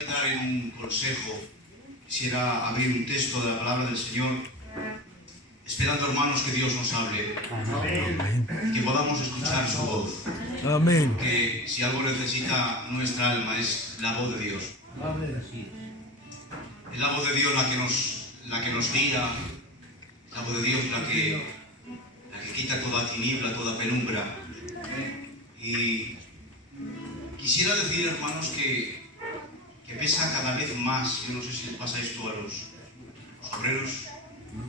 Entrar en un consejo, quisiera abrir un texto de la palabra del Señor, esperando, hermanos, que Dios nos hable. Amén. Que podamos escuchar su voz. Amén. Que si algo necesita nuestra alma es la voz de Dios. Es la voz de Dios la que nos guía, la voz de Dios la que quita toda tiniebla, toda penumbra. Y quisiera decir, hermanos, que pesa cada vez más. Yo no sé si les pasa esto a los obreros,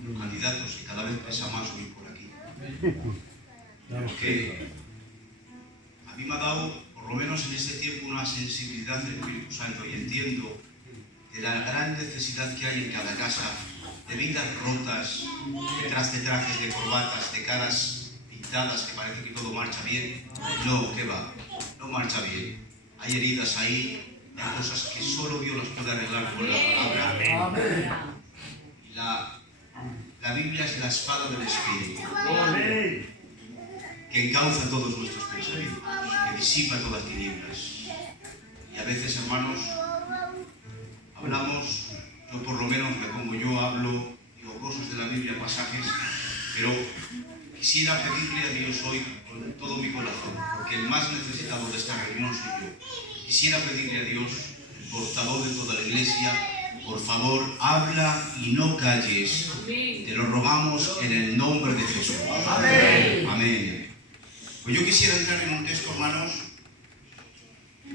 los candidatos, y cada vez pesa más oír por aquí. Porque a mí me ha dado, por lo menos en este tiempo, una sensibilidad del Espíritu Santo, y entiendo de la gran necesidad que hay en cada casa de vidas rotas, detrás de trajes, de corbatas, de caras pintadas, que parece que todo marcha bien. No, que va, no marcha bien. Hay heridas ahí. Hay cosas que solo Dios las puede arreglar con la palabra. Amén. Y la Biblia es la espada del Espíritu, que encauza todos nuestros pensamientos, que disipa todas las tinieblas. Y a veces, hermanos, hablamos, yo por lo menos me pongo yo, hablo, digo cosas de la Biblia, pasajes, pero quisiera pedirle a Dios hoy con todo mi corazón, porque el más necesitado de esta reunión soy yo. Quisiera pedirle a Dios, el portavoz de toda la iglesia, por favor, habla y no calles. Te lo rogamos en el nombre de Jesús. Amén. Amén. Pues yo quisiera entrar en un texto, hermanos,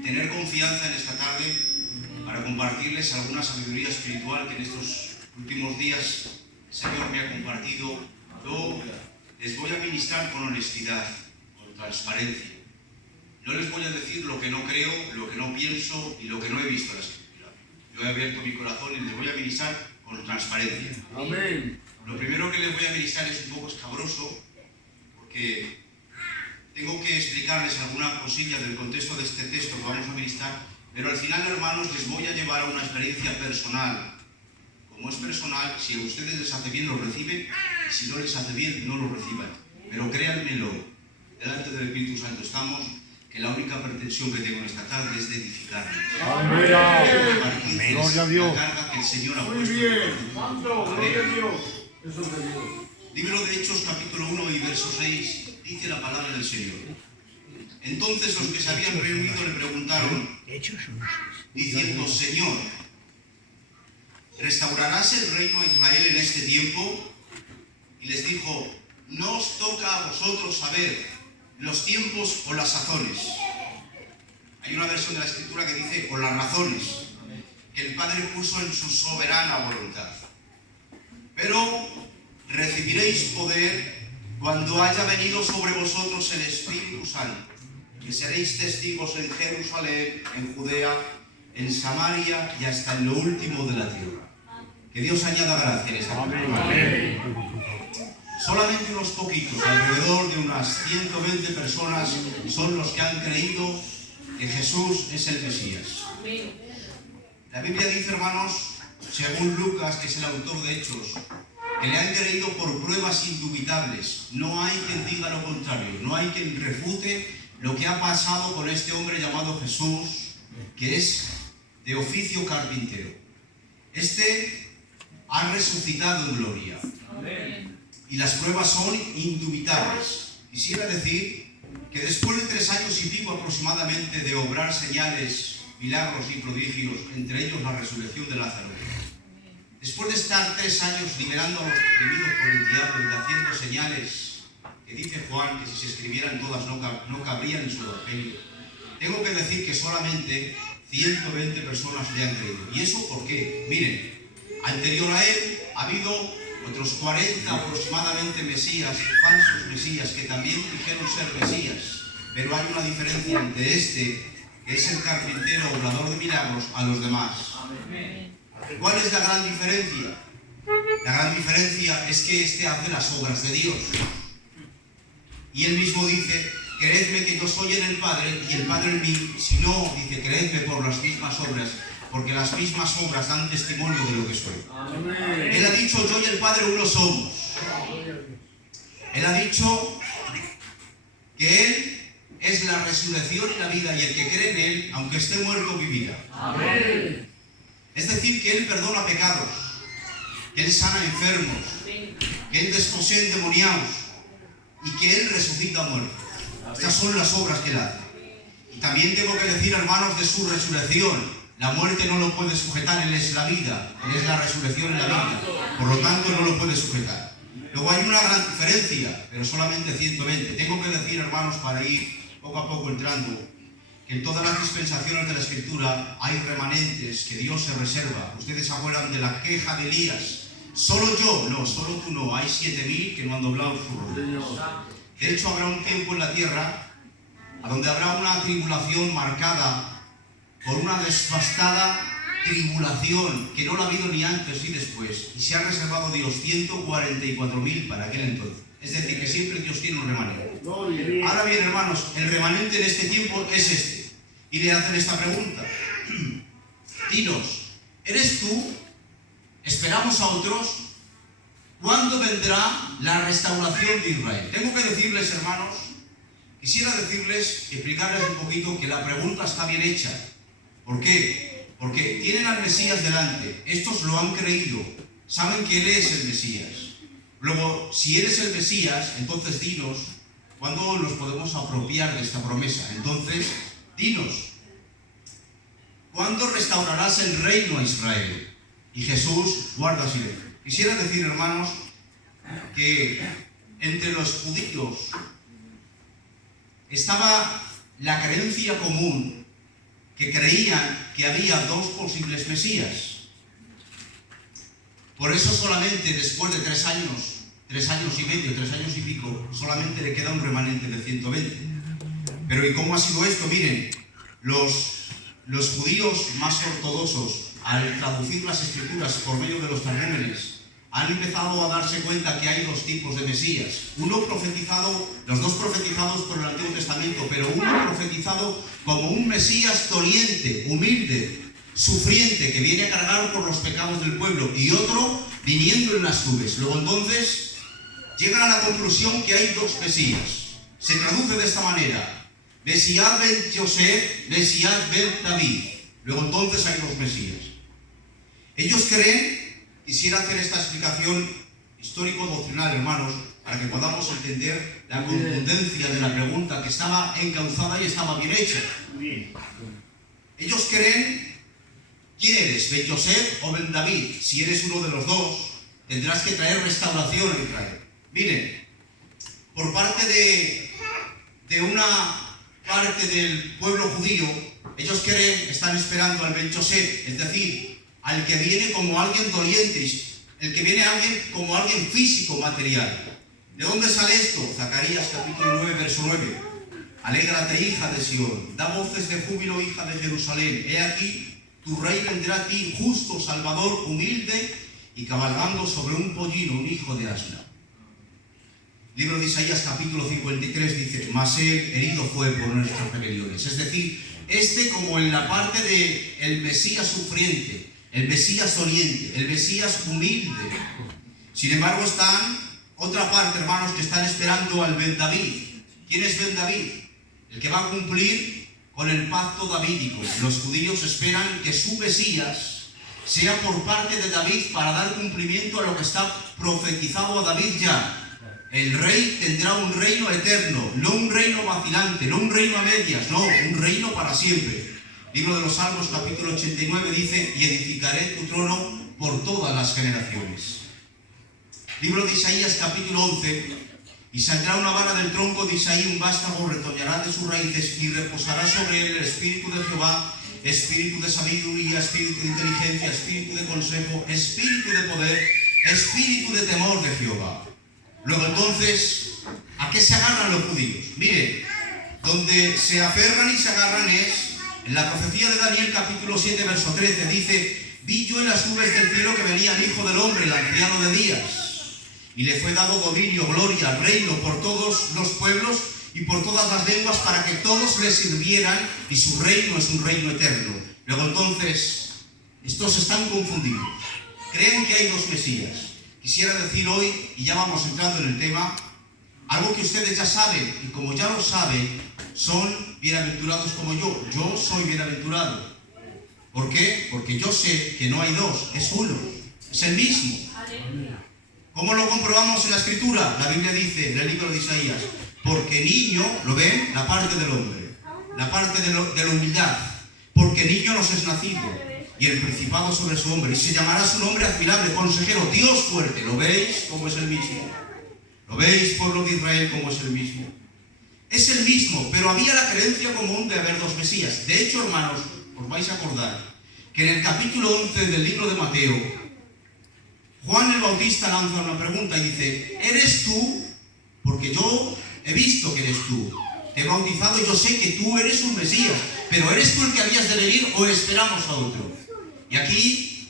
tener confianza en esta tarde para compartirles alguna sabiduría espiritual que en estos últimos días el Señor me ha compartido. Yo les voy a ministrar con honestidad, con transparencia. No les voy a decir lo que no creo, lo que no pienso y lo que no he visto en la Escritura. Yo he abierto mi corazón y les voy a ministrar con transparencia. Amén. Lo primero que les voy a ministrar es un poco escabroso, porque tengo que explicarles alguna cosilla del contexto de este texto que vamos a ministrar, pero al final, hermanos, les voy a llevar a una experiencia personal. Como es personal, si a ustedes les hace bien, lo reciben, y si no les hace bien, no lo reciban. Pero créanmelo, delante del Espíritu Santo estamos, que la única pretensión que tengo en esta tarde es de edificarles. Amén. Gloria a Dios. La carga que el Señor ha puesto. Muy bien. Santo, gloria a Dios. Eso es de Dios. Libro de Hechos, capítulo 1 y verso 6, dice la palabra del Señor. Entonces los que se habían reunido le preguntaron, diciendo, Señor, ¿restaurarás el reino a Israel en este tiempo? Y les dijo, no os toca a vosotros saber los tiempos o las sazones. Hay una versión de la Escritura que dice, o las razones, que el Padre puso en su soberana voluntad. Pero recibiréis poder cuando haya venido sobre vosotros el Espíritu Santo, que seréis testigos en Jerusalén, en Judea, en Samaria y hasta en lo último de la tierra. Que Dios añada gracia en esta palabra. Amén. Solamente unos poquitos, alrededor de unas 120 personas, son los que han creído que Jesús es el Mesías. La Biblia dice, hermanos, según Lucas, que es el autor de Hechos, que le han creído por pruebas indubitables. No hay quien diga lo contrario, no hay quien refute lo que ha pasado con este hombre llamado Jesús, que es de oficio carpintero. Este ha resucitado en gloria. Amén. Y las pruebas son indubitables. Quisiera decir que después de 3 años y pico aproximadamente de obrar señales, milagros y prodigios, entre ellos la resurrección de Lázaro, después de estar 3 años liberando a los oprimidos por el diablo y haciendo señales que dice Juan que si se escribieran todas no cabrían en su evangelio, tengo que decir que solamente 120 personas le han creído. ¿Y eso por qué? Miren, anterior a él ha habido otros 40 aproximadamente mesías, falsos mesías, que también dijeron ser mesías. Pero hay una diferencia entre este, que es el carpintero obrador de milagros, a los demás. ¿Cuál es la gran diferencia? La gran diferencia es que este hace las obras de Dios. Y él mismo dice, creedme que yo soy en el Padre y el Padre en mí. Si no, dice, creedme por las mismas obras, porque las mismas obras dan testimonio de lo que soy. Amén. Él ha dicho, yo y el Padre uno somos. Él ha dicho que Él es la resurrección y la vida, y el que cree en Él, aunque esté muerto, vivirá. Amén. Es decir, que Él perdona pecados, que Él sana enfermos, que Él desposea endemoniados y que Él resucita muertos. Estas son las obras que Él hace. Y también tengo que decir, hermanos, de su resurrección. La muerte no lo puede sujetar, Él es la vida, Él es la resurrección en la vida. Por lo tanto, no lo puede sujetar. Luego hay una gran diferencia, pero solamente 120. Tengo que decir, hermanos, para ir poco a poco entrando, que en todas las dispensaciones de la Escritura hay remanentes que Dios se reserva. Ustedes se acuerdan de la queja de Elías. Solo yo, no, solo tú no. Hay 7.000 que no han doblado su rodilla. De hecho, habrá un tiempo en la tierra a donde habrá una tribulación marcada por una devastada tribulación que no la ha habido ni antes ni después. Y se ha reservado Dios 144.000 para aquel entonces. Es decir, que siempre Dios tiene un remanente. Ahora bien, hermanos, el remanente en este tiempo es este. Y le hacen esta pregunta. Dinos, ¿eres tú? ¿Esperamos a otros? ¿Cuándo vendrá la restauración de Israel? Tengo que decirles, hermanos, quisiera decirles, explicarles un poquito que la pregunta está bien hecha. ¿Por qué? Porque tienen al Mesías delante. Estos lo han creído. Saben que Él es el Mesías. Luego, si eres el Mesías, entonces dinos, ¿cuándo nos podemos apropiar de esta promesa? Entonces, dinos, ¿cuándo restaurarás el reino a Israel? Y Jesús guarda silencio. Quisiera decir, hermanos, que entre los judíos estaba la creencia común que creían que había dos posibles Mesías. Por eso solamente después de 3 años y medio, 3 años y pico, solamente le queda un remanente de 120. Pero ¿y cómo ha sido esto? Miren, los judíos más ortodoxos, al traducir las escrituras por medio de los targúmenes, han empezado a darse cuenta que hay 2 tipos de Mesías. Uno profetizado, los 2 profetizados por el Antiguo Testamento, pero uno profetizado como un Mesías doliente, humilde, sufriente, que viene a cargar por los pecados del pueblo, y otro viniendo en las nubes. Luego entonces llegan a la conclusión que hay 2 Mesías. Se traduce de esta manera: Mesías ben Joseph, Mesías ben David. Luego entonces hay 2 Mesías. Ellos creen, quisiera hacer esta explicación histórico-doctrinal, hermanos, para que podamos entender la contundencia de la pregunta, que estaba encauzada y estaba bien hecha. Ellos creen, ¿quién eres? ¿Ben Joseph o Ben David? Si eres uno de los 2, tendrás que traer restauración a Israel. Miren, por parte de una parte del pueblo judío, ellos creen, están esperando al Ben Joseph, es decir, al que viene como alguien doliente, el que viene como alguien físico, material. ¿De dónde sale esto? Zacarías capítulo 9, verso 9. Alégrate, hija de Sión, da voces de júbilo, hija de Jerusalén. He aquí, tu rey vendrá a ti, justo, salvador, humilde, y cabalgando sobre un pollino, un hijo de asna. Libro de Isaías capítulo 53 dice: mas él herido fue por nuestras rebeliones. Es decir, como en la parte de el Mesías sufriente, el Mesías doliente, el Mesías humilde. Sin embargo, están otra parte, hermanos, que están esperando al Ben David. ¿Quién es Ben David? El que va a cumplir con el pacto davídico. Los judíos esperan que su Mesías sea por parte de David para dar cumplimiento a lo que está profetizado a David ya. El rey tendrá un reino eterno, no un reino vacilante, no un reino a medias, no, un reino para siempre. Libro de los Salmos, capítulo 89, dice: y edificaré tu trono por todas las generaciones. Libro de Isaías, capítulo 11: y saldrá una vara del tronco de Isaí, un vástago retoñará de sus raíces, y reposará sobre él el espíritu de Jehová, espíritu de sabiduría, espíritu de inteligencia, espíritu de consejo, espíritu de poder, espíritu de temor de Jehová. Luego entonces, ¿a qué se agarran los judíos? Miren, donde se aferran y se agarran es en la profecía de Daniel capítulo 7 verso 13. Dice: vi yo en las nubes del cielo que venía el Hijo del Hombre, el anciano de días, y le fue dado dominio, gloria, reino por todos los pueblos y por todas las lenguas, para que todos le sirvieran, y su reino es un reino eterno. Luego entonces, estos están confundidos, creen que hay 2 Mesías. Quisiera decir hoy, y ya vamos entrando en el tema, algo que ustedes ya saben, y como ya lo saben, son bienaventurados como yo. Yo soy bienaventurado. ¿Por qué? Porque yo sé que no hay dos, es uno, es el mismo. ¿Cómo lo comprobamos en la Escritura? La Biblia dice, en el libro de Isaías, porque niño, ¿lo ven? La parte del hombre, la parte de la humildad, porque niño nos es nacido, y el principado sobre su hombre, y se llamará su nombre admirable, consejero, Dios fuerte. ¿Lo veis? ¿Cómo es el mismo? ¿Lo veis, pueblo de Israel, cómo es el mismo? Es el mismo, pero había la creencia común de haber dos Mesías. De hecho, hermanos, os vais a acordar que en el capítulo 11 del libro de Mateo, Juan el Bautista lanza una pregunta y dice, ¿eres tú? Porque yo he visto que eres tú. Te he bautizado y yo sé que tú eres un Mesías, pero ¿eres tú el que habías de venir o esperamos a otro? Y aquí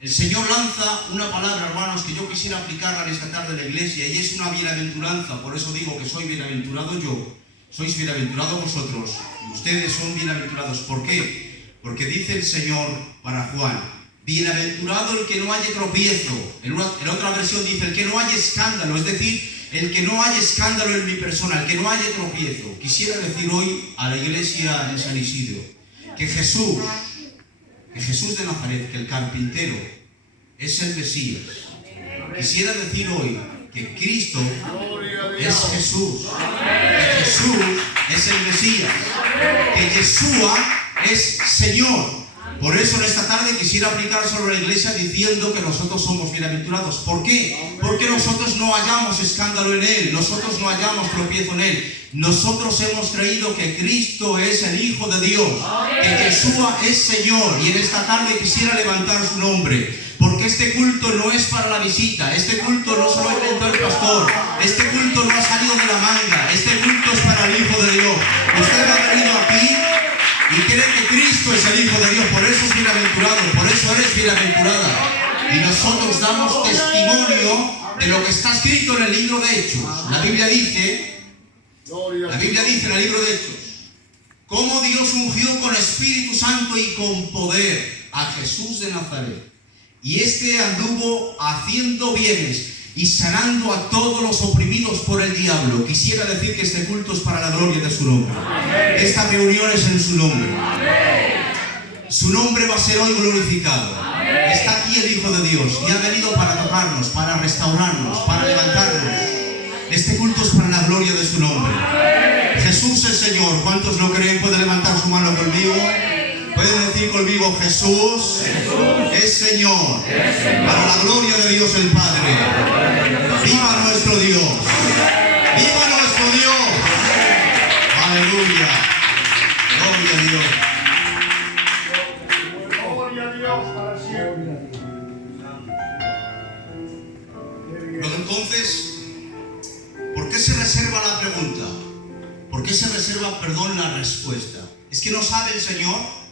el Señor lanza una palabra, hermanos, que yo quisiera aplicarla en esta tarde en la iglesia, y es una bienaventuranza. Por eso digo que soy bienaventurado yo, sois bienaventurados vosotros, y ustedes son bienaventurados. ¿Por qué? Porque dice el Señor para Juan, bienaventurado el que no haya tropiezo. En otra versión dice, el que no haya escándalo, es decir, el que no haya escándalo en mi persona, el que no haya tropiezo. Quisiera decir hoy a la iglesia en San Isidro, que Jesús de Nazaret, que el carpintero, es el Mesías. Quisiera decir hoy que Cristo es Jesús, que Jesús es el Mesías, que Yeshua es Señor. Por eso en esta tarde quisiera aplicar sobre la iglesia diciendo que nosotros somos bienaventurados. ¿Por qué? Porque nosotros no hallamos escándalo en Él, nosotros no hallamos tropiezo en Él. Nosotros hemos creído que Cristo es el Hijo de Dios, que Yeshua es Señor, y en esta tarde quisiera levantar su nombre, porque este culto no es para la visita, este culto no se lo inventó el pastor, este culto no ha salido de la manga, este culto es para el Hijo de Dios. Usted ha venido aquí y cree que Cristo es el Hijo de Dios, por eso es bienaventurado, por eso eres bienaventurada. Y nosotros damos testimonio de lo que está escrito en el libro de Hechos. La Biblia dice en el libro de Hechos, cómo Dios ungió con Espíritu Santo y con poder a Jesús de Nazaret. Y este anduvo haciendo bienes y sanando a todos los oprimidos por el diablo. Quisiera decir que este culto es para la gloria de su nombre. Esta reunión es en su nombre. Su nombre va a ser hoy glorificado. Está aquí el Hijo de Dios y ha venido para tocarnos, para restaurarnos, para levantarnos. Este culto es para la gloria de su nombre. Jesús es Señor. ¿Cuántos lo creen? ¿Pueden levantar su mano conmigo? Pueden decir conmigo, Jesús es Señor, para la gloria de Dios el Padre. ¡Viva nuestro Dios! ¡Viva nuestro Dios! ¡Aleluya! ¡Gloria a Dios! ¡Gloria a Dios para siempre! Pero entonces, ¿por qué se reserva la pregunta? ¿Por qué se reserva, la respuesta? ¿Es que no sabe el Señor?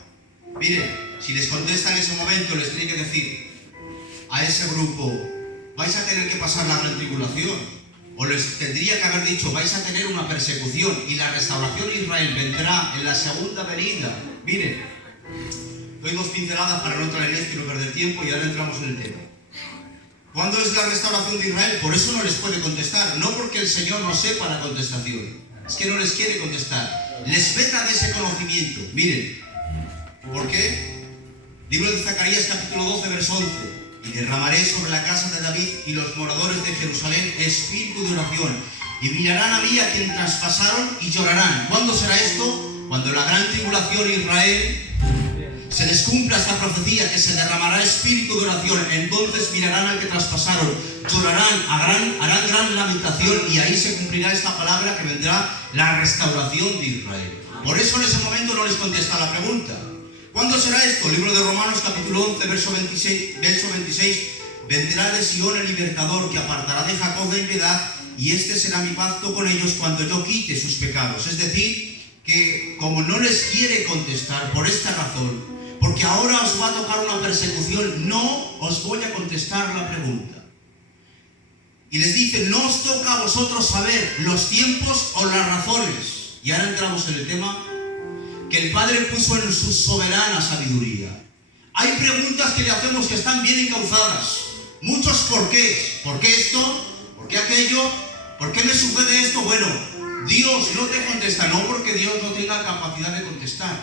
Miren, si les contesta en ese momento, les tiene que decir a ese grupo, vais a tener que pasar la gran tribulación. O les tendría que haber dicho, vais a tener una persecución y la restauración de Israel vendrá en la segunda venida. Miren, doy dos pinceladas para no entrar en esto y no perder tiempo, y ahora entramos en el tema. ¿Cuándo es la restauración de Israel? Por eso no les puede contestar, no porque el Señor no sepa la contestación, es que no les quiere contestar, les veta de ese conocimiento. Miren, ¿por qué? Libro de Zacarías capítulo 12 verso 11, y derramaré sobre la casa de David y los moradores de Jerusalén espíritu de oración, y mirarán a mí a quien traspasaron y llorarán. ¿Cuándo será esto? Cuando la gran tribulación Israel se les cumpla esta profecía, que se derramará espíritu de oración. Entonces mirarán al que traspasaron, llorarán, harán gran lamentación, y ahí se cumplirá esta palabra, que vendrá la restauración de Israel. Por eso en ese momento no les contesta la pregunta. ¿Cuándo será esto? Libro de Romanos capítulo 11 verso 26, vendrá de Sion el libertador, que apartará de Jacob la impiedad, y este será mi pacto con ellos cuando yo quite sus pecados. Es decir, que como no les quiere contestar por esta razón, porque ahora os va a tocar una persecución, no os voy a contestar la pregunta. Y les dice, no os toca a vosotros saber los tiempos o las razones. Y ahora entramos en el tema que el Padre puso en su soberana sabiduría. Hay preguntas que le hacemos que están bien encauzadas. Muchos por qué. ¿Por qué esto? ¿Por qué aquello? ¿Por qué me sucede esto? Bueno, Dios no te contesta, no porque Dios no tenga capacidad de contestar.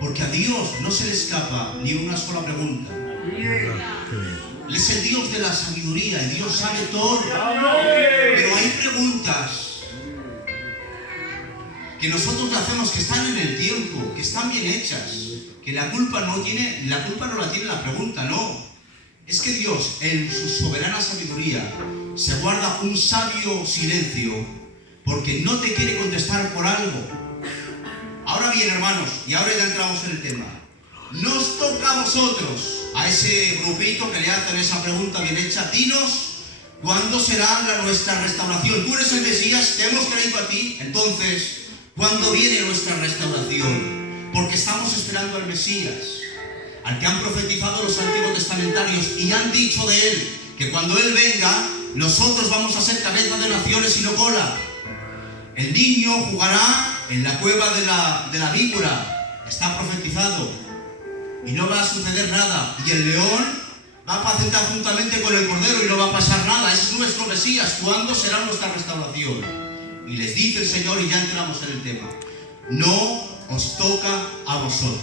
Porque a Dios no se le escapa ni una sola pregunta. Él es el Dios de la sabiduría y Dios sabe todo. Pero hay preguntas que nosotros hacemos que están en el tiempo, que están bien hechas, que la culpa no la tiene la pregunta, no. Es que Dios, en su soberana sabiduría, se guarda un sabio silencio porque no te quiere contestar por algo. Ahora bien, hermanos, y ahora ya entramos en el tema. Nos toca a vosotros, a ese grupito que le hacen esa pregunta bien hecha, dinos cuándo será nuestra restauración. Tú eres el Mesías, te hemos creído a ti, entonces, ¿cuándo viene nuestra restauración? Porque estamos esperando al Mesías, al que han profetizado los antiguos testamentarios y han dicho de él que cuando él venga, nosotros vamos a ser cabeza de naciones y no cola. El niño jugará en la cueva de la víbora, está profetizado, y no va a suceder nada. Y el león va a apacentar juntamente con el cordero y no va a pasar nada. Es nuestro Mesías. ¿Cuándo será nuestra restauración? Y les dice el Señor, y ya entramos en el tema, no os toca a vosotros.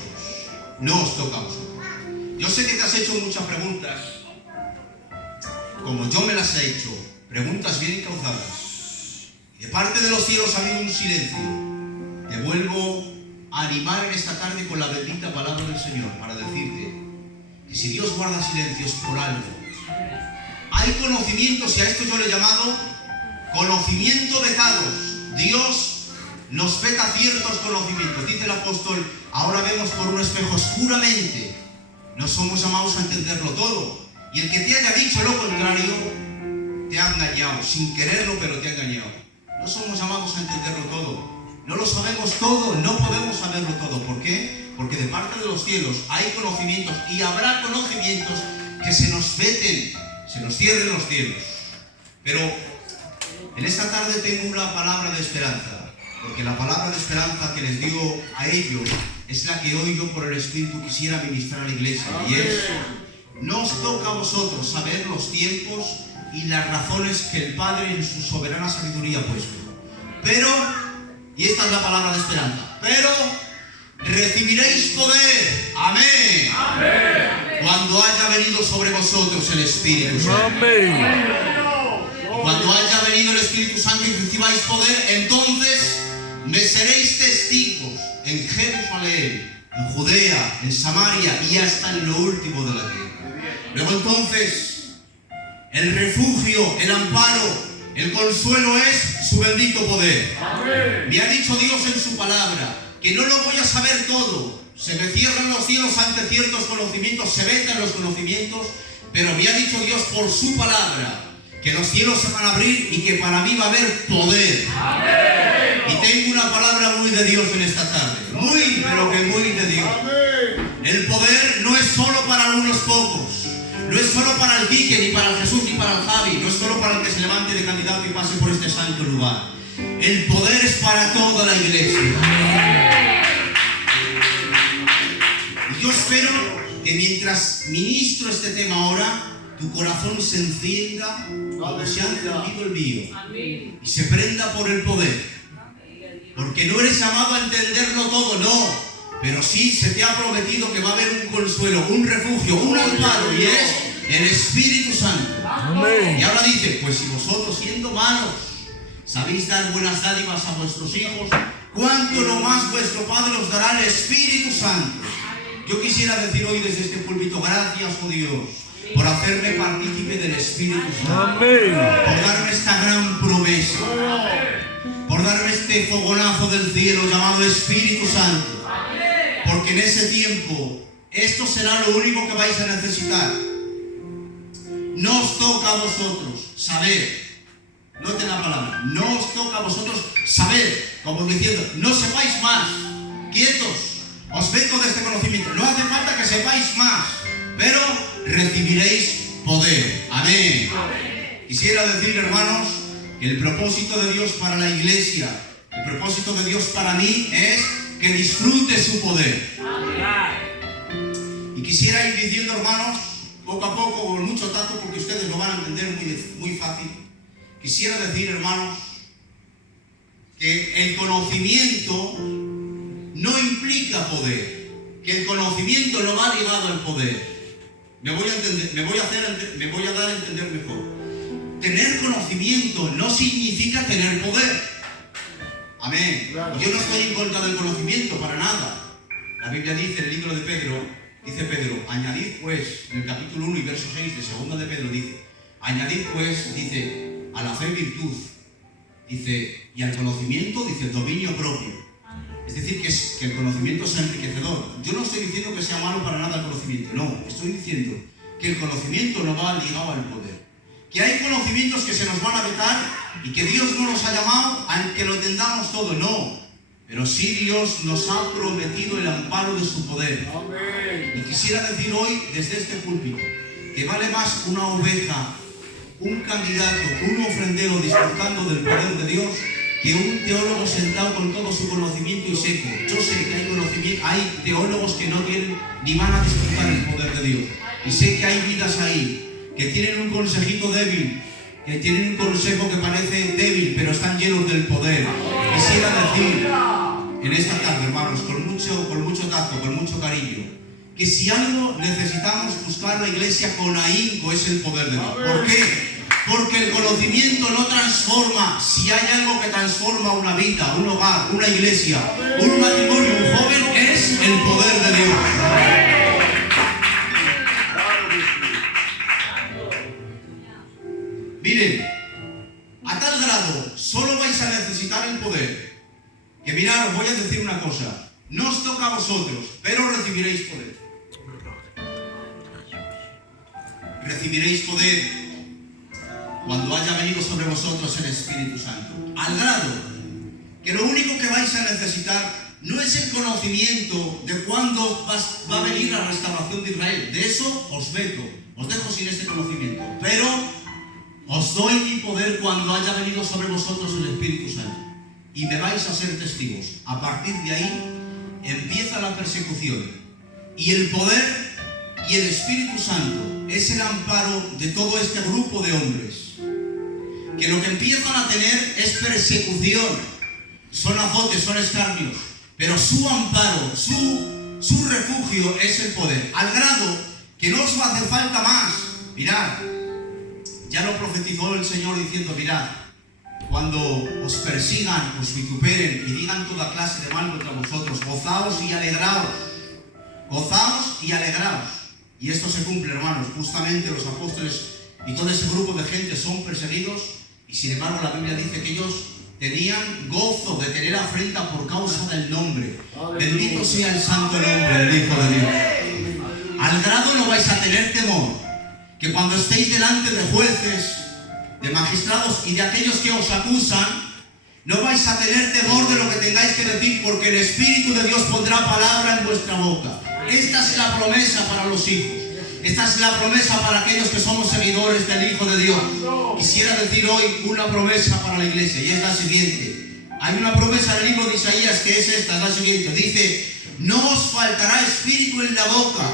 No os toca a vosotros. Yo sé que te has hecho muchas preguntas, como yo me las he hecho, preguntas bien encauzadas. De parte de los cielos ha habido un silencio. Te vuelvo a animar en esta tarde con la bendita palabra del Señor para decirte que si Dios guarda silencios por algo, hay conocimientos, y a esto yo le he llamado conocimiento vetados. Dios nos veta ciertos conocimientos. Dice el apóstol, ahora vemos por un espejo oscuramente. No somos llamados a entenderlo todo. Y el que te haya dicho lo contrario, te ha engañado, sin quererlo, pero te ha engañado. No somos llamados a entenderlo todo. No lo sabemos todo, no podemos saberlo todo. ¿Por qué? Porque de parte de los cielos hay conocimientos y habrá conocimientos que se nos veten, se nos cierren los cielos. Pero en esta tarde tengo una palabra de esperanza, porque la palabra de esperanza que les digo a ellos es la que hoy yo por el Espíritu quisiera ministrar a la iglesia. Y es, no os toca a vosotros saber los tiempos y las razones que el Padre en su soberana sabiduría ha puesto. Pero, y esta es la palabra de esperanza, pero recibiréis poder, amén, amén, cuando haya venido sobre vosotros el Espíritu Santo. Amén. Cuando haya venido el Espíritu Santo y recibáis poder, entonces me seréis testigos en Jerusalén, en Judea, en Samaria y hasta en lo último de la tierra. Luego entonces, el refugio, el amparo, el consuelo es su bendito poder. Amén. Me ha dicho Dios en su palabra que no lo voy a saber todo. Se me cierran los cielos ante ciertos conocimientos, se vetan los conocimientos, pero me ha dicho Dios por su palabra que los cielos se van a abrir y que para mí va a haber poder. Amén. Y tengo una palabra muy de Dios en esta tarde. Muy, pero que muy de Dios. Amén. El poder no es solo para unos pocos. No es solo para el Quique, ni para el Jesús, ni para el Javi. No es solo para el que se levante de candidato y pase por este santo lugar. El poder es para toda la iglesia. Y yo espero que mientras ministro este tema ahora, tu corazón se encienda como se ha encendido el mío. Y se prenda por el poder. Porque no eres llamado a entenderlo todo, no. Pero sí se te ha prometido que va a haber un consuelo, un refugio, un amparo, y es el Espíritu Santo. Amén. Y ahora dice, pues si vosotros siendo malos sabéis dar buenas dádivas a vuestros hijos, ¿cuánto no más vuestro Padre os dará el Espíritu Santo? Yo quisiera decir hoy desde este púlpito, gracias, oh Dios, por hacerme partícipe del Espíritu Santo. Amén. Por darme esta gran promesa. Por darme este fogonazo del cielo llamado Espíritu Santo. Porque en ese tiempo, esto será lo único que vais a necesitar. No os toca a vosotros saber. Noten la palabra. No os toca a vosotros saber. Como diciendo, no sepáis más. Quietos. Os vengo de este conocimiento. No hace falta que sepáis más. Pero recibiréis poder. Amén. Quisiera decir, hermanos, que el propósito de Dios para la iglesia, el propósito de Dios para mí es que disfrute su poder. Y quisiera ir diciendo, hermanos, poco a poco, con mucho tacto, porque ustedes lo van a entender muy fácil. Quisiera decir, hermanos, que el conocimiento no implica poder. que el conocimiento no va ligado al poder. Me voy a dar a entender mejor. Tener conocimiento no significa tener poder. Amén. Y yo no estoy en contra del conocimiento, para nada. La Biblia dice en el libro de Pedro, dice Pedro, añadid pues, en el capítulo 1 y verso 6 de segunda de Pedro dice, añadid pues, dice, a la fe virtud, dice, y al conocimiento, dice, el dominio propio. Es decir, que el conocimiento es enriquecedor. Yo no estoy diciendo que sea malo para nada el conocimiento, no, estoy diciendo que el conocimiento no va ligado al poder. Que hay conocimientos que se nos van a vetar y que Dios no nos ha llamado a que lo entendamos todo, no. Pero sí Dios nos ha prometido el amparo de su poder. Y quisiera decir hoy, desde este púlpito, que vale más una oveja, un candidato, un ofrendero disfrutando del poder de Dios, que un teólogo sentado con todo su conocimiento y seco. Yo sé que hay teólogos que no tienen ni van a disfrutar el poder de Dios. Y sé que hay vidas ahí que tienen un consejito débil, que tienen un consejo que parece débil, pero están llenos del poder. Quisiera decir en esta tarde, hermanos, con mucho tacto, con mucho cariño, que si algo necesitamos buscar la iglesia con ahínco es el poder de Dios. ¿Por qué? Porque el conocimiento no transforma. Si hay algo que transforma una vida, un hogar, una iglesia, un matrimonio, un joven, es el poder de Dios. Miren, a tal grado solo vais a necesitar el poder, que mirad, os voy a decir una cosa, no os toca a vosotros, pero recibiréis poder. Recibiréis poder cuando haya venido sobre vosotros el Espíritu Santo. Al grado que lo único que vais a necesitar no es el conocimiento de cuándo va a venir la restauración de Israel. De eso os veto, os dejo sin ese conocimiento. Pero os doy mi poder cuando haya venido sobre vosotros el Espíritu Santo. Y me vais a ser testigos. A partir de ahí empieza la persecución. Y el poder y el Espíritu Santo es el amparo de todo este grupo de hombres, que lo que empiezan a tener es persecución, son azotes, son escarnios, pero su amparo, su refugio es el poder, al grado que no os va a hacer falta más. Mirad, ya lo profetizó el Señor diciendo, mirad, cuando os persigan, os vituperen y digan toda clase de mal contra vosotros, gozaos y alegraos, gozaos y alegraos. Y esto se cumple, hermanos, justamente los apóstoles y todo ese grupo de gente son perseguidos, y sin embargo la Biblia dice que ellos tenían gozo de tener afrenta por causa del nombre. Bendito sea el santo nombre del Hijo de Dios. Al grado no vais a tener temor, que cuando estéis delante de jueces, de magistrados y de aquellos que os acusan, no vais a tener temor de lo que tengáis que decir, porque el Espíritu de Dios pondrá palabra en vuestra boca. Esta es la promesa para los hijos. Esta es la promesa para aquellos que somos seguidores del Hijo de Dios. Quisiera decir hoy una promesa para la iglesia, y es la siguiente. Hay una promesa en el libro de Isaías que es esta, es la siguiente. Dice, no os faltará espíritu en la boca,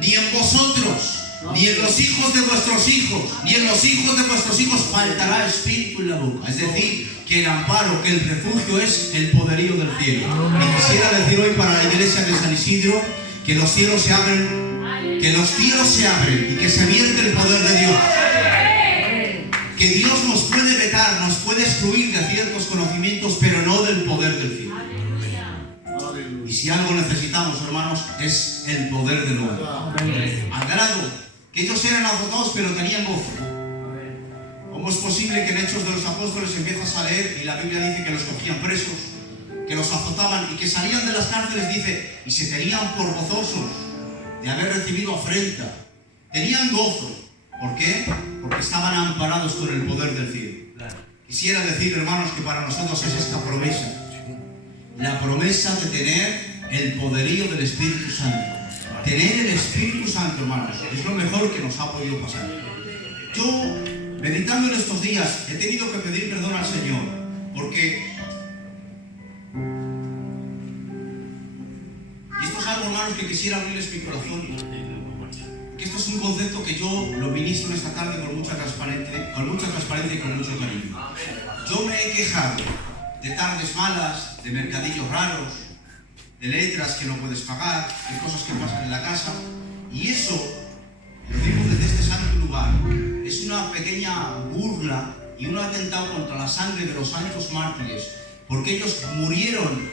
ni en vosotros, ni en los hijos de vuestros hijos, ni en los hijos de vuestros hijos faltará espíritu en la boca. Es decir, que el amparo, que el refugio es el poderío del cielo. Y quisiera decir hoy para la iglesia de San Isidro que los cielos se abren, que los cielos se abren y que se vierte el poder de Dios. Que Dios nos puede vetar, nos puede excluir de ciertos conocimientos, pero no del poder del cielo. Y si algo necesitamos, hermanos, es el poder de nuevo. Al grado que ellos eran azotados, pero tenían gozo. ¿Cómo es posible que en Hechos de los Apóstoles empiezas a leer y la Biblia dice que los cogían presos, que los azotaban y que salían de las cárceles, dice, y se tenían por gozosos de haber recibido afrenta? Tenían gozo. ¿Por qué? Porque estaban amparados con el poder del cielo. Quisiera decir, hermanos, que para nosotros es esta promesa. La promesa de tener el poderío del Espíritu Santo. Tener el Espíritu Santo, hermanos, es lo mejor que nos ha podido pasar. Yo, meditando en estos días, he tenido que pedir perdón al Señor, porque y esto es algo, hermanos, que quisiera abrirles mi corazón, que esto es un concepto que yo lo ministro en esta tarde con mucha transparencia y con mucho cariño. Yo me he quejado de tardes malas, de mercadillos raros, de letras que no puedes pagar, de cosas que pasan en la casa. Y eso, lo digo desde este santo lugar, es una pequeña burla y un atentado contra la sangre de los santos mártires, porque ellos murieron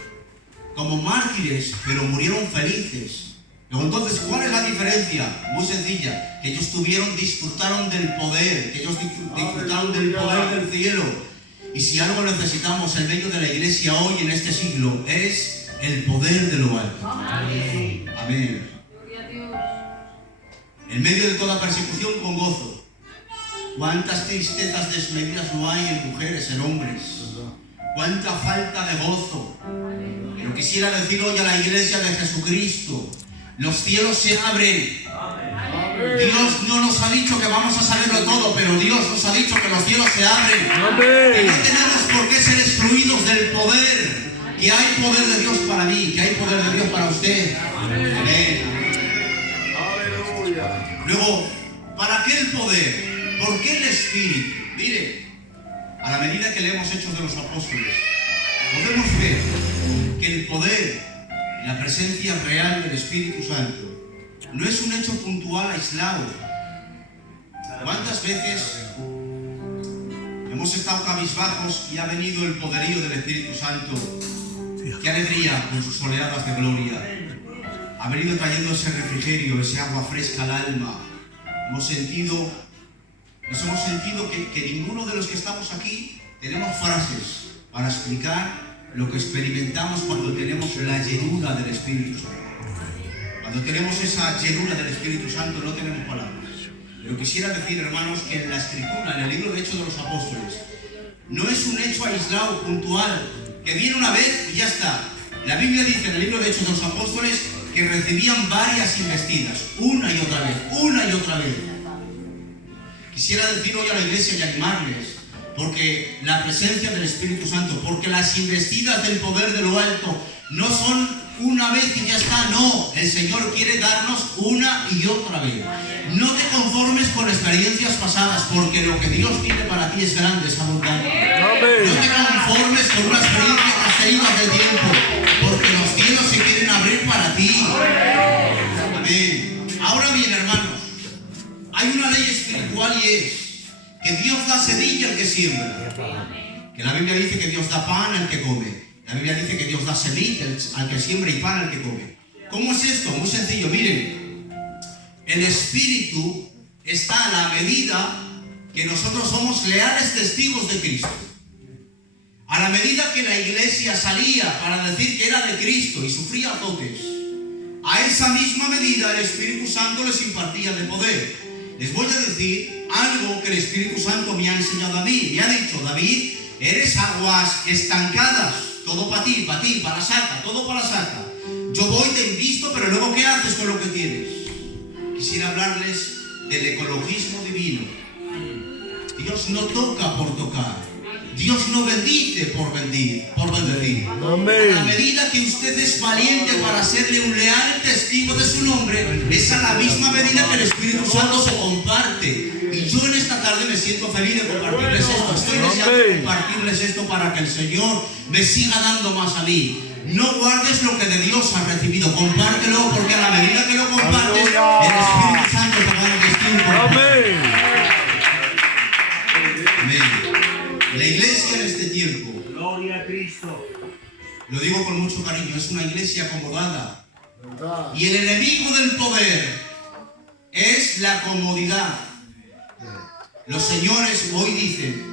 como mártires, pero murieron felices. Luego, entonces, ¿cuál es la diferencia? Muy sencilla, que ellos disfrutaron del poder, que ellos disfrutaron del poder del cielo. Y si algo necesitamos en medio de la iglesia hoy, en este siglo, es el poder de lo alto. Amén. Amén. En medio de toda persecución, con gozo. Cuántas tristezas desmedidas no hay en mujeres, en hombres. Cuánta falta de gozo. Pero quisiera decir hoy a la iglesia de Jesucristo, los cielos se abren. Dios no nos ha dicho que vamos a saberlo todo, pero Dios nos ha dicho que los cielos se abren. Que no tenemos por qué ser excluidos del poder. Que hay poder de Dios para mí, que hay poder de Dios para usted. Amén. Luego, ¿para qué el poder? ¿Por qué el Espíritu? Mire, a la medida que leemos Hechos de los Apóstoles, podemos ver que el poder y la presencia real del Espíritu Santo no es un hecho puntual aislado. ¿Cuántas veces hemos estado cabizbajos y ha venido el poderío del Espíritu Santo? ¡Qué alegría con sus oleadas de gloria! Ha venido trayendo ese refrigerio, ese agua fresca al alma. Nos hemos sentido que ninguno de los que estamos aquí tenemos frases para explicar lo que experimentamos cuando tenemos la llenura del Espíritu Santo. Cuando tenemos esa llenura del Espíritu Santo no tenemos palabras. Pero quisiera decir, hermanos, que en la Escritura, en el libro de Hechos de los Apóstoles, no es un hecho aislado, puntual, que viene una vez y ya está. La Biblia dice en el libro de Hechos de los Apóstoles que recibían varias investidas, una y otra vez, una y otra vez. Quisiera decir hoy a la iglesia y animarles, porque la presencia del Espíritu Santo, porque las investidas del poder de lo alto no son una vez y ya está, no. El Señor quiere darnos una y otra vez. No te conformes con experiencias pasadas, porque lo que Dios tiene para ti es grande, es abundante. No te conformes con una experiencia que has tenido hace tiempo, porque los cielos se quieren abrir para ti. Amén. Ahora bien, hermanos, hay una ley espiritual y es que Dios da semilla al que siembra. Que la Biblia dice que Dios da pan al que come. La Biblia dice que Dios da semilla al que siembra y pan al que come. ¿Cómo es esto? Muy sencillo, miren. El Espíritu está a la medida que nosotros somos leales testigos de Cristo. A la medida que la iglesia salía para decir que era de Cristo y sufría azotes, a esa misma medida el Espíritu Santo les impartía de poder. Les voy a decir algo que el Espíritu Santo me ha enseñado a mí. Me ha dicho: David, eres aguas estancadas, todo para ti, para la saca, todo para la saca. Yo voy, te invisto, pero luego ¿qué haces con lo que tienes? Quisiera hablarles del ecologismo divino. Dios no toca por tocar. Dios no bendice por bendecir. Amén. A la medida que usted es valiente para serle un leal testigo de su nombre, es a la misma medida que el Espíritu Santo se comparte. Y yo en esta tarde me siento feliz de compartirles esto. Estoy deseando compartirles esto para que el Señor me siga dando más a mí. No guardes lo que de Dios has recibido, compártelo, porque a la medida que lo compartes, el Espíritu Santo te va a investir. Amén. Amén. La iglesia en este tiempo, gloria a Cristo, lo digo con mucho cariño, es una iglesia acomodada. Y el enemigo del poder es la comodidad. Los señores hoy dicen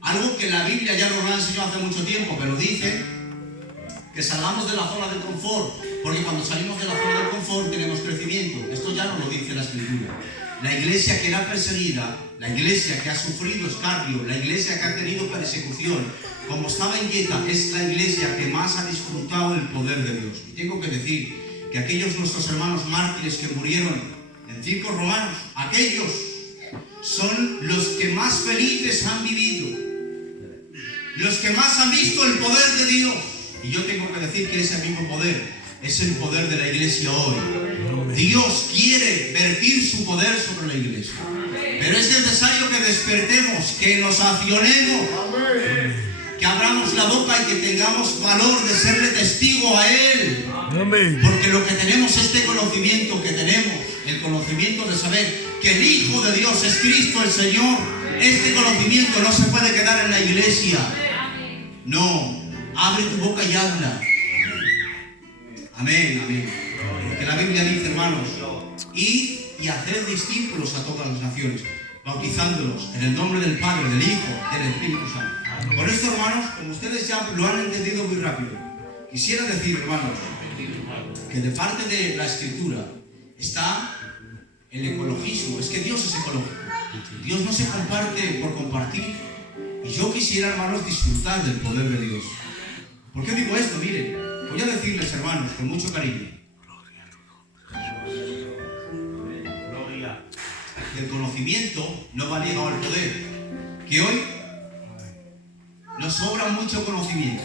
algo que la Biblia ya nos lo ha enseñado hace mucho tiempo, pero dicen que salgamos de la zona del confort, porque cuando salimos de la zona del confort tenemos crecimiento. Esto ya no lo dice la Escritura. La iglesia que era perseguida, la iglesia que ha sufrido escarnio, la iglesia que ha tenido persecución, como estaba inquieta, es la iglesia que más ha disfrutado el poder de Dios. Y tengo que decir que aquellos nuestros hermanos mártires que murieron en circos romanos, aquellos son los que más felices han vivido, los que más han visto el poder de Dios. Y yo tengo que decir que ese mismo poder es el poder de la iglesia hoy. Dios quiere vertir su poder sobre la iglesia, pero es necesario que despertemos, que nos accionemos, que abramos la boca y que tengamos valor de serle testigo a Él. Amén. Porque lo que tenemos, este conocimiento que tenemos, el conocimiento de saber que el Hijo de Dios es Cristo el Señor, este conocimiento no se puede quedar en la iglesia. No, abre tu boca y habla. Amén, amén. Porque la Biblia dice, hermanos, id y haced discípulos a todas las naciones, bautizándolos en el nombre del Padre, del Hijo, del Espíritu Santo. Por esto, hermanos, como ustedes ya lo han entendido muy rápido, quisiera decir, hermanos, que de parte de la Escritura está el ecologismo. Es que Dios es ecológico. Dios no se comparte por compartir. Y yo quisiera, hermanos, disfrutar del poder de Dios. ¿Por qué digo esto? Miren, voy a decirles, hermanos, con mucho cariño, que el conocimiento no va ligado al poder. Que hoy nos sobra mucho conocimiento.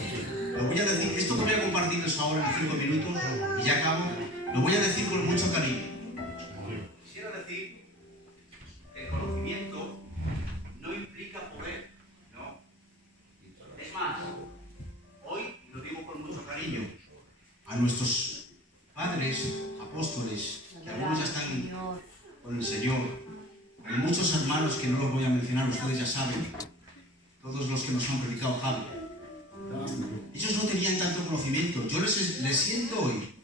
Lo voy a decir, esto que voy a compartirles ahora en 5 minutos, y ya acabo, lo voy a decir con mucho cariño. Quisiera decir que el conocimiento no implica poder, no. Es más, hoy, y lo digo con mucho cariño, a nuestros padres, apóstoles, que algunos ya están con el Señor, hay muchos hermanos que no los voy a mencionar, ustedes ya saben, todos los que nos han predicado Javi. Ellos no tenían tanto conocimiento. Yo les siento hoy,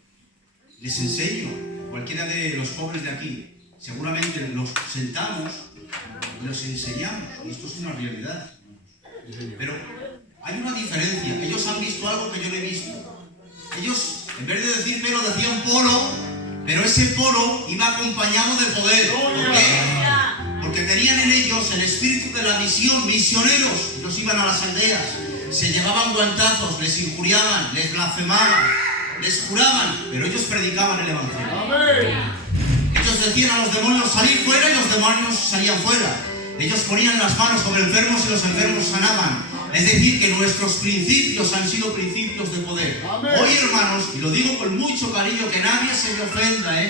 les enseño, cualquiera de los jóvenes de aquí, seguramente los sentamos y los enseñamos, y esto es una realidad. Pero hay una diferencia. Ellos han visto algo que yo no he visto. Ellos, en vez de decir pelo, decían polo, pero ese polo iba acompañado de poder. ¿Por qué? Porque tenían en ellos el espíritu de la misión, misioneros. Ellos iban a las aldeas, se llevaban guantazos, les injuriaban, les blasfemaban, les juraban, pero ellos predicaban el Evangelio. Amén. Ellos decían a los demonios salir fuera y los demonios salían fuera. Ellos ponían las manos sobre enfermos y los enfermos sanaban. Es decir, que nuestros principios han sido principios de poder. Amén. Hoy, hermanos, y lo digo con mucho cariño, que nadie se me ofenda,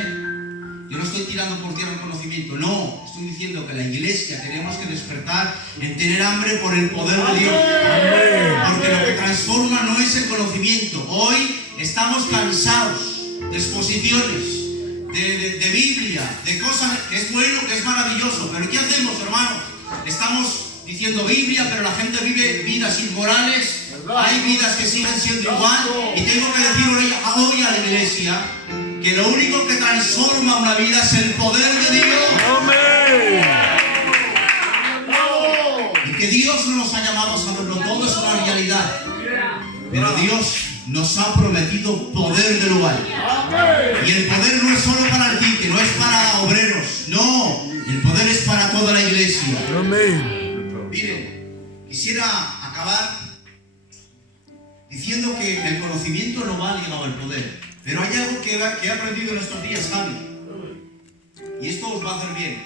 yo no estoy tirando por tierra el conocimiento, no. Estoy diciendo que la iglesia tenemos que despertar en tener hambre por el poder de Dios. Amén. Porque lo que transforma no es el conocimiento. Hoy estamos cansados de exposiciones, de Biblia, de cosas que es bueno, que es maravilloso. Pero ¿qué hacemos, hermanos? Estamos diciendo Biblia, pero la gente vive vidas inmorales. Hay vidas que siguen siendo igual. Y tengo que decir hoy a la iglesia que lo único que transforma una vida es el poder de Dios. Amén. Y que Dios no nos ha llamado a saberlo todo, es una realidad. Pero Dios nos ha prometido poder de lo alto. Y el poder no es solo para el tique, no es para obreros. No, el poder es para toda la iglesia. Amén. Miren, quisiera acabar diciendo que el conocimiento no va ligado al poder. Pero hay algo que he aprendido en estos días, Javi. Y esto os va a hacer bien.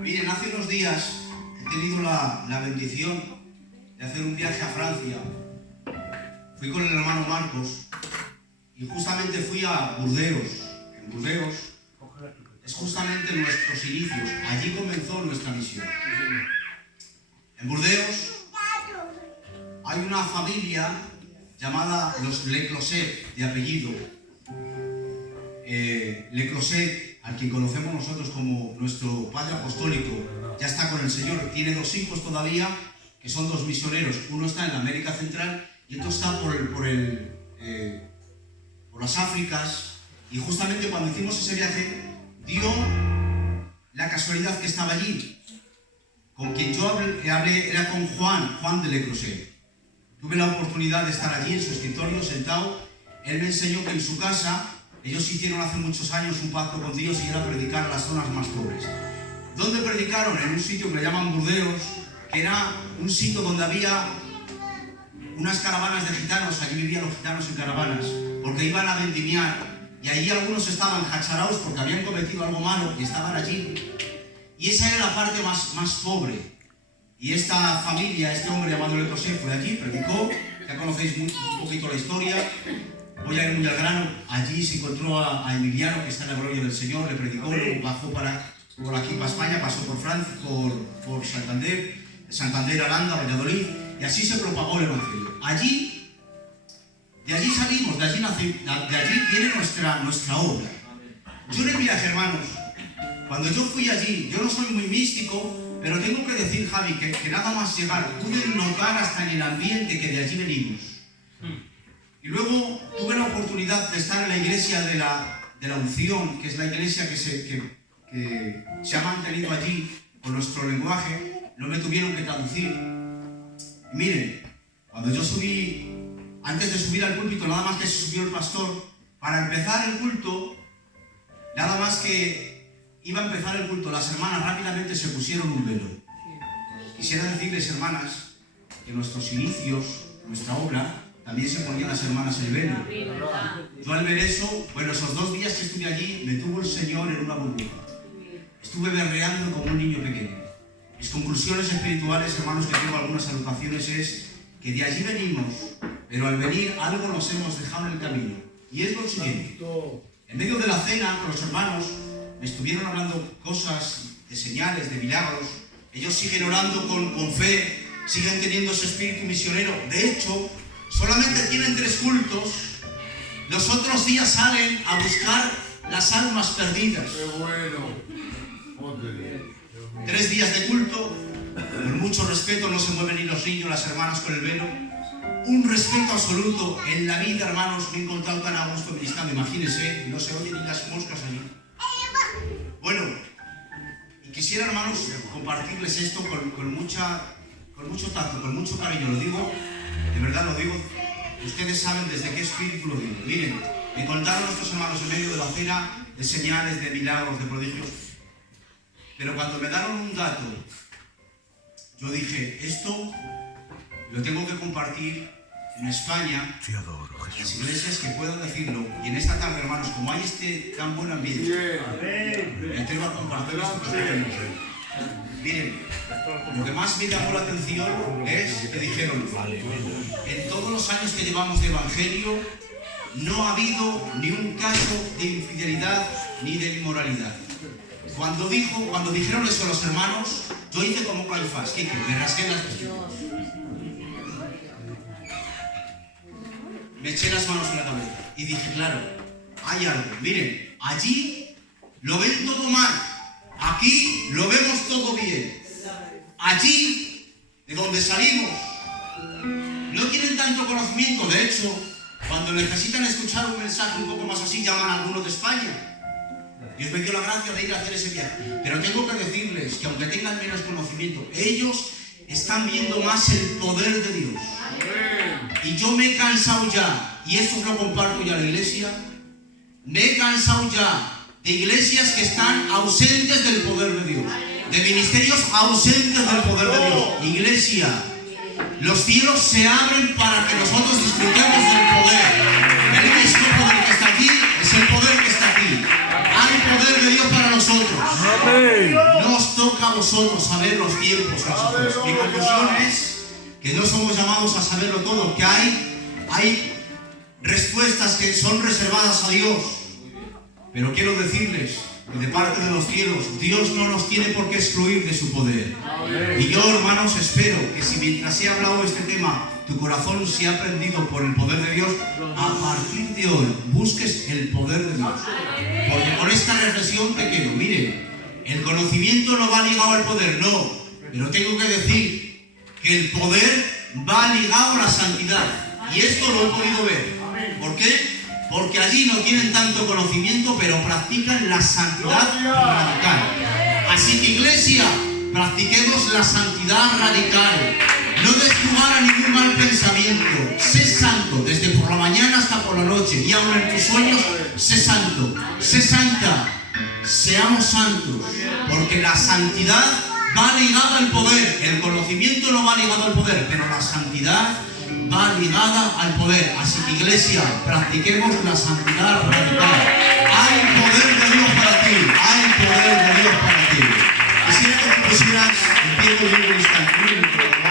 Miren, hace unos días he tenido la bendición de hacer un viaje a Francia. Fui con el hermano Marcos y justamente fui a Burdeos. En Burdeos es justamente nuestros inicios. Allí comenzó nuestra misión. En Burdeos hay una familia llamada los Le Closet, de apellido. Le Closet, al quien conocemos nosotros como nuestro padre apostólico, ya está con el Señor. Tiene 2 hijos todavía, que son 2 misioneros. Uno está en la América Central y otro está por las Áfricas. Y justamente cuando hicimos ese viaje, dio la casualidad que estaba allí. Con quien yo hablé era con Juan de Le Closet. Tuve la oportunidad de estar allí en su escritorio sentado. Él me enseñó que en su casa ellos hicieron hace muchos años un pacto con Dios y era predicar en las zonas más pobres. ¿Dónde predicaron? En un sitio que le llaman Burdeos, que era un sitio donde había unas caravanas de gitanos. Allí vivían los gitanos en caravanas, porque iban a vendimiar. Y allí algunos estaban jacharaos porque habían cometido algo malo y estaban allí. Y esa era la parte más pobre. Y esta familia, este hombre llamado Le Closet, fue allí, predicó. Ya conocéis un poquito la historia. Voy a ir muy al grano. Allí se encontró a Emiliano, que está en la gloria del Señor, le predicó, luego bajó para por aquí para España, pasó por Francia, por Santander, Santander, Aranda, Valladolid, y así se propagó el Evangelio. De allí salimos, de allí viene nuestra obra. Yo en el viaje, hermanos, cuando yo fui allí, yo no soy muy místico, pero tengo que decir, Javi, que nada más llegar, pude notar hasta en el ambiente que de allí venimos. Y luego tuve la oportunidad de estar en la iglesia de la unción, que es la iglesia que se ha mantenido allí con nuestro lenguaje, no me tuvieron que traducir. Y miren, cuando yo subí, antes de subir al púlpito, nada más que se subió el pastor, para empezar el culto, nada más que iba a empezar el culto, las hermanas rápidamente se pusieron un velo. Quisiera decirles, hermanas, que en nuestros inicios, nuestra obra, también se ponían las hermanas el velo. Yo al ver eso, bueno, esos 2 días que estuve allí, me tuvo el Señor en una burbuja. Estuve berreando como un niño pequeño. Mis conclusiones espirituales, hermanos, que tengo algunas anotaciones, es que de allí venimos, pero al venir algo nos hemos dejado en el camino. Y es lo siguiente. En medio de la cena, con los hermanos, me estuvieron hablando cosas de señales, de milagros. Ellos siguen orando con fe, siguen teniendo ese espíritu misionero. De hecho, solamente tienen 3 cultos. Los otros días salen a buscar las almas perdidas. Qué bueno. 3 días de culto, con mucho respeto, no se mueven ni los niños, las hermanas con el velo. Un respeto absoluto. En la vida, hermanos, me he encontrado tan a gusto ministrando. Imagínense, no se oyen ni las moscas allí. Bueno, y quisiera, hermanos, compartirles esto con mucho tacto, con mucho cariño. Lo digo, de verdad lo digo. Ustedes saben desde qué espíritu lo digo. Miren, me contaron nuestros hermanos en medio de la cena de señales, de milagros, de prodigios. Pero cuando me dieron un dato, yo dije, esto lo tengo que compartir en España, en las iglesias que puedan decirlo. Y en esta tarde, hermanos, como hay este tan buen ambiente, me atrevo a compartir esto con ustedes. Miren, lo que más me llamó la atención es que dijeron, en todos los años que llevamos de evangelio, no ha habido ni un caso de infidelidad ni de inmoralidad. Cuando dijeron eso los hermanos, yo hice como Caifás, Quique, me rasgué las vestiduras. Me eché las manos en la cabeza y dije, claro, hay algo. Miren, allí lo ven todo mal, aquí lo vemos todo bien. Allí, de donde salimos, no tienen tanto conocimiento. De hecho, cuando necesitan escuchar un mensaje un poco más así, llaman a algunos de España. Dios me dio la gracia de ir a hacer ese viaje. Pero tengo que decirles que aunque tengan menos conocimiento, ellos están viendo más el poder de Dios. Y yo me he cansado ya, y esto lo comparto ya a la iglesia, me he cansado ya de iglesias que están ausentes del poder de Dios, de ministerios ausentes del poder de Dios. Iglesia, los cielos se abren para que nosotros disfrutemos del poder. El mismo poder que está aquí es el poder que está aquí. Hay poder de Dios para nosotros. No os toca a vosotros saber los tiempos. Mi conclusión es que no somos llamados a saberlo todo, que hay respuestas que son reservadas a Dios. Pero quiero decirles que de parte de los cielos, Dios no nos tiene por qué excluir de su poder. Y yo, hermanos, espero que si mientras he hablado de este tema, tu corazón se ha prendido por el poder de Dios, a partir de hoy busques el poder de Dios. Porque con esta reflexión te quedo. Miren, el conocimiento no va ligado al poder, no. Pero tengo que decir que el poder va ligado a la santidad. Y esto lo he podido ver. ¿Por qué? Porque allí no tienen tanto conocimiento, pero practican la santidad radical. Así que, iglesia, practiquemos la santidad radical. No des lugar a ningún mal pensamiento. Sé santo, desde por la mañana hasta por la noche. Y aun en tus sueños, sé santo, sé santa. Seamos santos, porque la santidad va ligada al poder. El conocimiento no va ligado al poder, pero la santidad va ligada al poder. Así que, iglesia, practiquemos la santidad radical. Hay poder de Dios para ti. Hay poder de Dios para ti. Quisiera que te pusieras en pie por un instante.